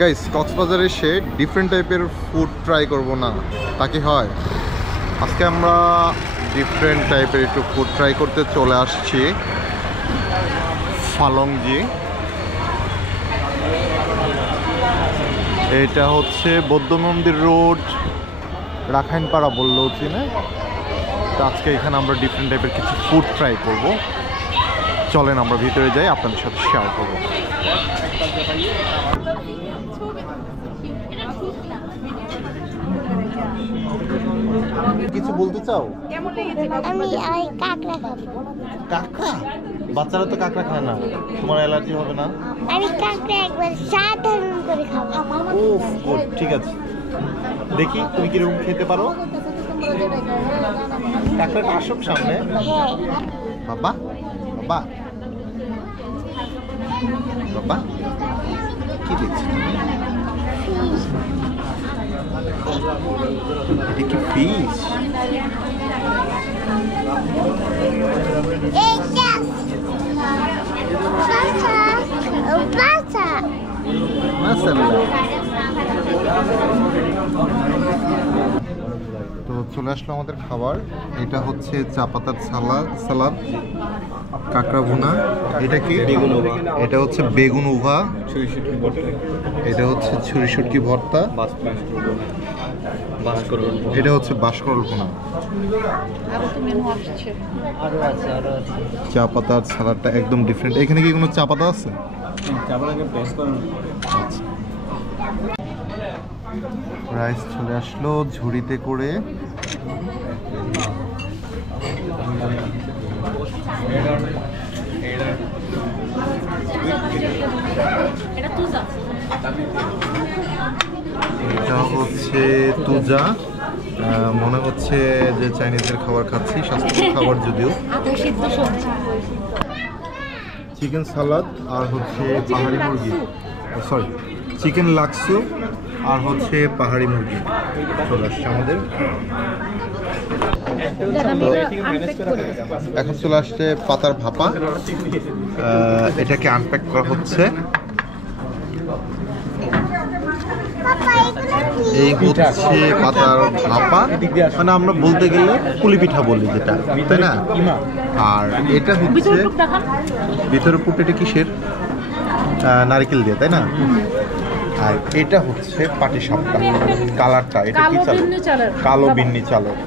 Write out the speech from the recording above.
Guys কক্সবাজারে এসে different টাইপের ফুড ট্রাই করব না তা কি হয়? আজকে আমরা ডিফারেন্ট টাইপের একটু ফুড ট্রাই করতে চলে আসছি ফালংজি। এটা হচ্ছে বৌদ্ধ মন্দির রোড, রাখাইনপাড়া বললেও চিনে। তো আজকে এখানে আমরা ডিফারেন্ট টাইপের কিছু ফুড ট্রাই করব। চলেন আমরা ভিতরে যাই, আপনাদের সাথে শেয়ার করব। কিছু বলতে চাও? আমি কাঁকড়া খাবো। কাঁকড়া? বাচ্চারা তো কাঁকড়া খায় না, তোমার অ্যালার্জি হবে না? আমি কাঁকড়া একবার সাধারণ করে খাবো। ওহ গুড, ঠিক আছে। দেখি তুমি কিরকম খেতে পারো। কাঁকড়াটা আসুক সামনে। হ্যাঁ। বাবা বাবা বাবা কি দেখছি? এটা কি ফিশ? এইটা বাচ্চা মাশাআল্লাহ। তো চলে আসলো আমাদের খাবার। এটা হচ্ছে চা পাতার সালাদ, কাঁকড়া ভুনা। এটা কি? এটা হচ্ছে বেগুন উভা। এটা হচ্ছে ছুরি শুটকি ভর্তা। এটা হচ্ছে বাঁশকরল ভুনা। চা পাতার সালাদটা একদম ডিফারেন্ট। এখানে কি কোনো চা পাতা আছে? রাইস চলে আসলো ঝুড়িতে করে। এটা হচ্ছে তুজা, মনে হচ্ছে যে চাইনিজের খাবার খাচ্ছি, স্বাস্থ্যকর খাবার যদিও। চিকেন সালাদ আর হচ্ছে পাহাড়ি মুরগি, সরি চিকেন লাক্সু আর হচ্ছে পাহাড়ি মুরগি চলে আসছে আমাদের। এখন চলে আসছে পাতার ভাপা। এটাকে আনপ্যাক করা হচ্ছে। এই হচ্ছে পাতার ভাপা, মানে আমরা বলতে গেলে পুলি পিঠা বলি যেটা, তাই না? আর এটা হচ্ছে ভিতরের পুরটা, এটা কিসের? নারকেল দিয়ে, তাই না? আর এটা হচ্ছে পাটি সাপটা, কালারটা এটা কি চাল? কালো বিন্নি চালের।